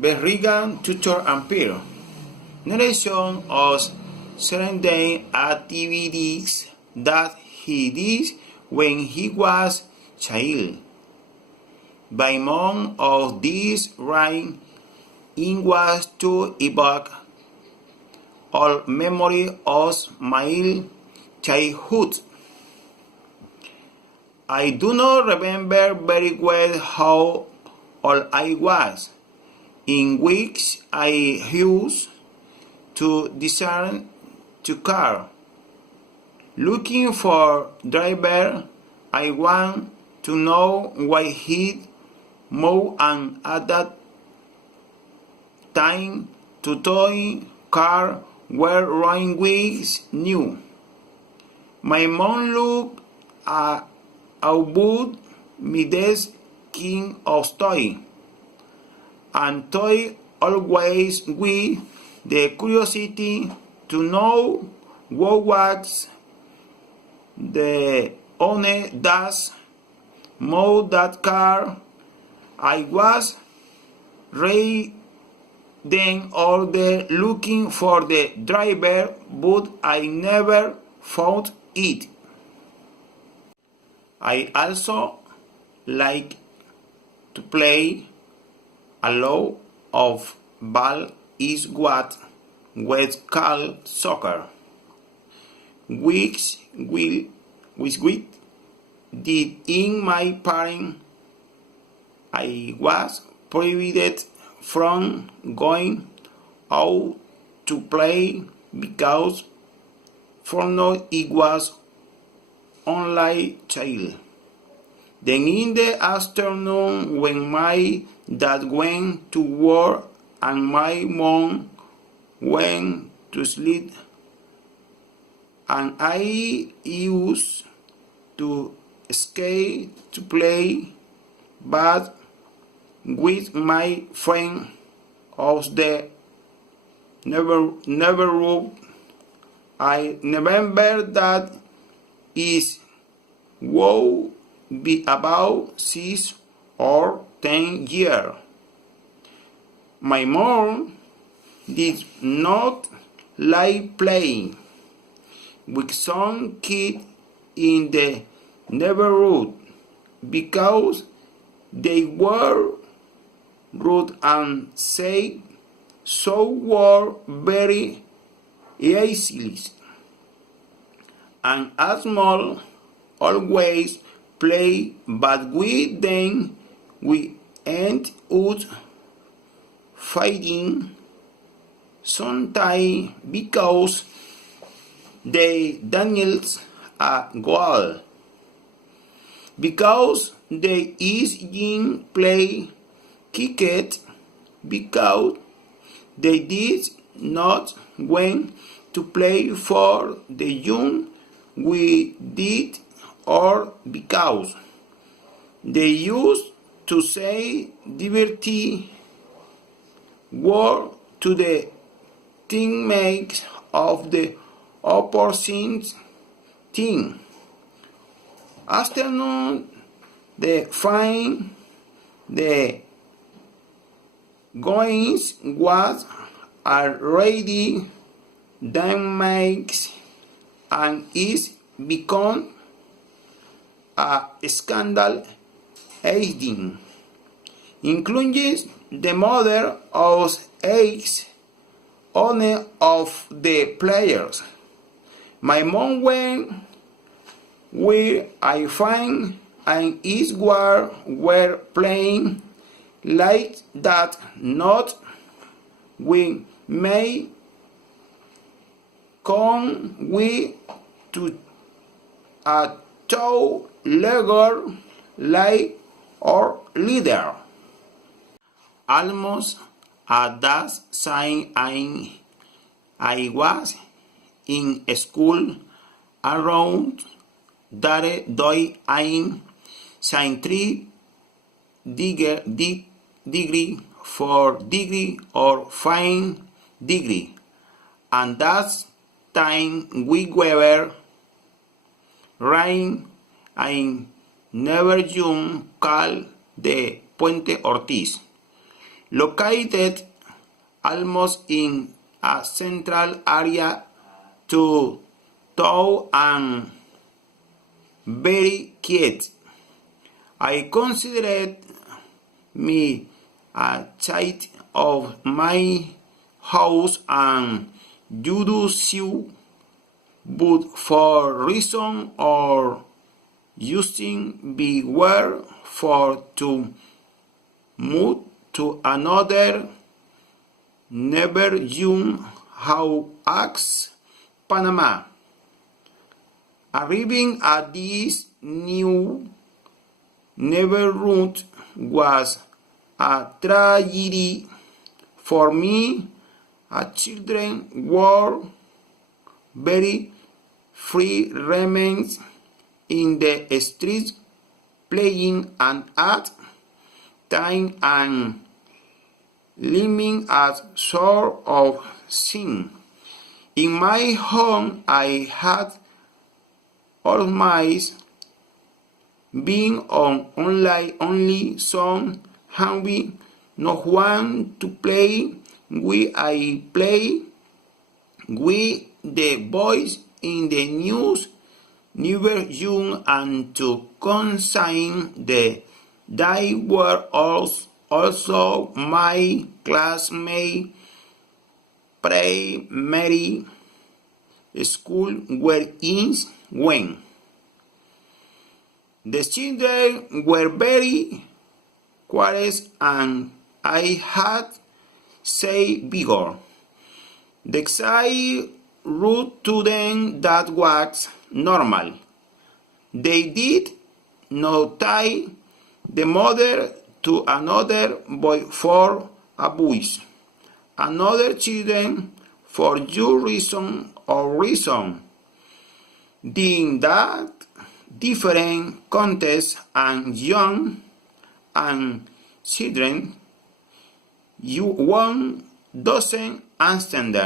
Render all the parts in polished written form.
Berrigan tutor and peer. Narration of certain activities that he did when he was child. By one of these writing was to evoke all memory of my childhood. I do not remember very well how old I was, in which I used to discern to car. Looking for driver, I want to know why he moved and at that time to toy car were running with new. My mom looked about me desk king of toy, and toy always with the curiosity to know what was the owner does move that car. I was ready then all day looking for the driver, but I never found it. I also like to play a lot of ball is what we call soccer, which we did in my parent. I was prohibited from going out to play because for now it was only child. Then in the afternoon when my dad went to work and my mom went to sleep, and I used to escape to play but with my friend of the neighborhood. I remember that it would be about 6 or 10 years. My mom did not like playing with some kid in the neighborhood because they were rude and said so were very easily, and as small always play, but with them we end up fighting sometimes because they Daniels a goal, because they is in play cricket, because they did not want to play for the young we did, or because they used to say dirty word to the teammates of the opposite team. Afternoon, the fine, the goings was already damaged and is become a scandal aiding, including the mother of ex owner of the players. My mom went where I find and is were playing like that, not we may come we to a toe legger like our leader. Almost at that time I was in school around that day I'm sign 3 degree, 4 degree or 5 degree, and that time we were rain I never jump call the Puente Ortiz. located almost in a central area to tall and very quiet. I considered me a child of my house and you do so, but for reason or using beware for to move to another never young how acts Panama. Arriving at this new neighborhood was a tragedy for me. Children were very free remains in the streets playing and at time and living as sort of sin. In my home I had always been on online only son hungry, no one to play with. I play with the boys in the news, never young and to consign the they were also my classmates primary school were in when the children were very quiet and I had say vigor. The I wrote to them that was normal. They did not tie the mother to another boy for abuse, another children for your reason or reason. In that different context and young and children, one doesn't understand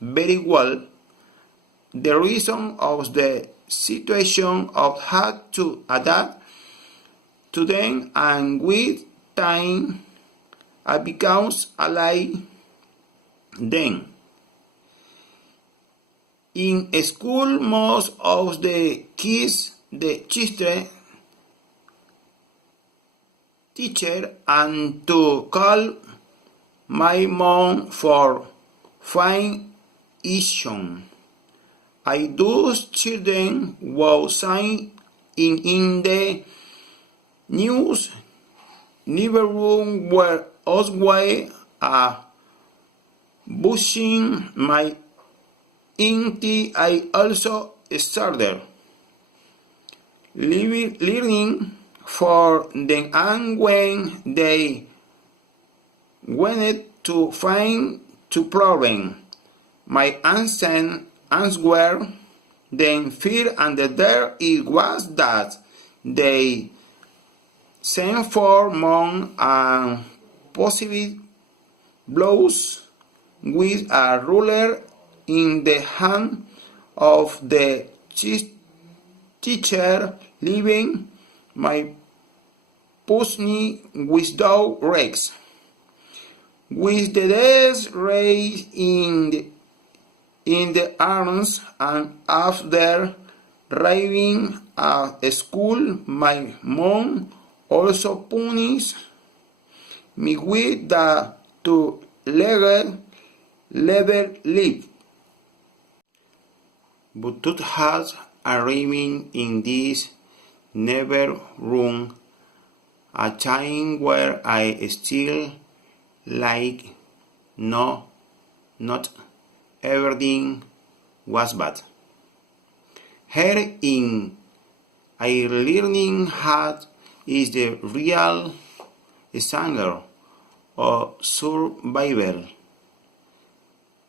very well the reason of the situation of how to adapt to them, and with time I becomes ally them. In school, most of the kids, the teacher and to call my mom for fine issue. I those children were signed in the news neighborhood were always bushing my inti. I also started learning for them, and when they wanted to find two problem, my answer then fear, and there it was that they sent for monk and possibly blows with a ruler in the hand of the teacher, leaving my pusney without rags, with the desk raised in the arms, and after arriving at school, my mom also punished me with the two-legged leather lip. But it has arriving in this never room a time where I still like no, not everything was bad. Here in I learning how is the real struggle or survival,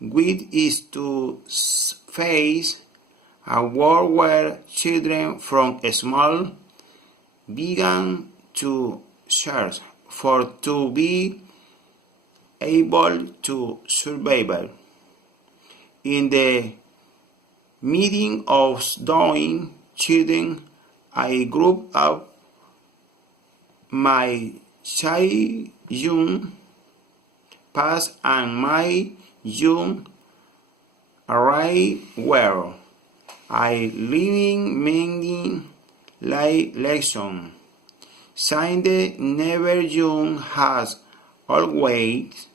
which is to face a world where children from small began to search for to be able to survive. In the meeting of doing children, I grew up my child young past and my young arrive where I living many lesson. Since never young has always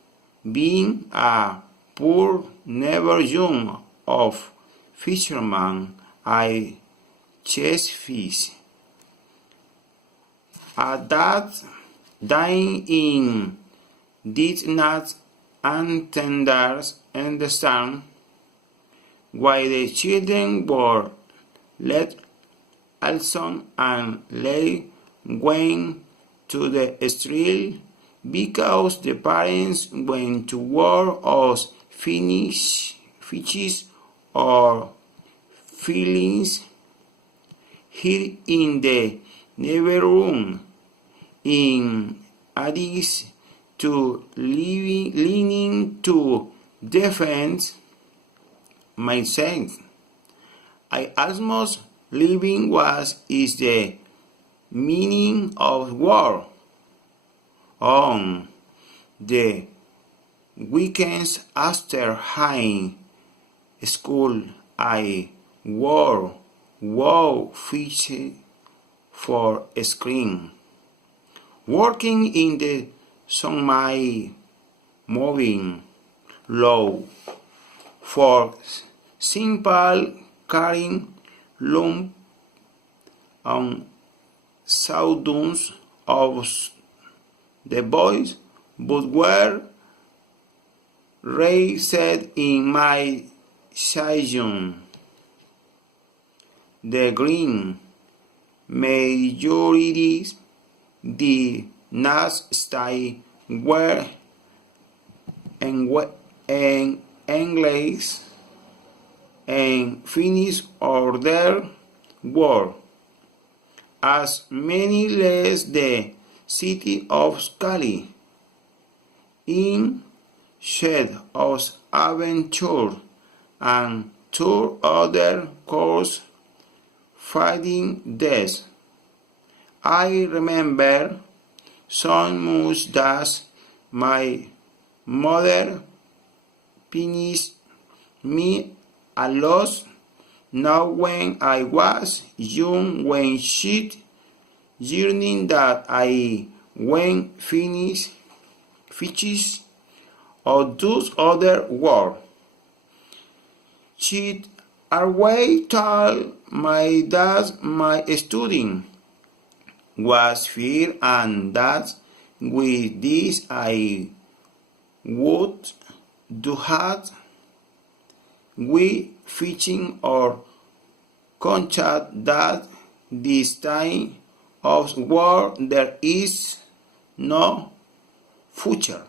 been a poor never young of fisherman I chase fish. At that dying in did not understand why the children were let alone and lay went to the street because the parents went to work or finish fishes or feelings here in the never room in addition to leaning to defend myself. I almost living was is the meaning of war. On the weekends after high school, I wore fish for a screen. Working in the sunlight, moving low for simple carrying lump on sounds of the voice, but were raised in my session. The green majority did not stay were in English and finish order work. As many less the city of Cali in shed of adventure and two other course fighting death. I remember so much that my mother finished me a lot now when I was young when she yearning that I went finish fishes or those other work. She always told my dad my student was fear and that with this I would do hard we fishing or contact that this time of war there is no future.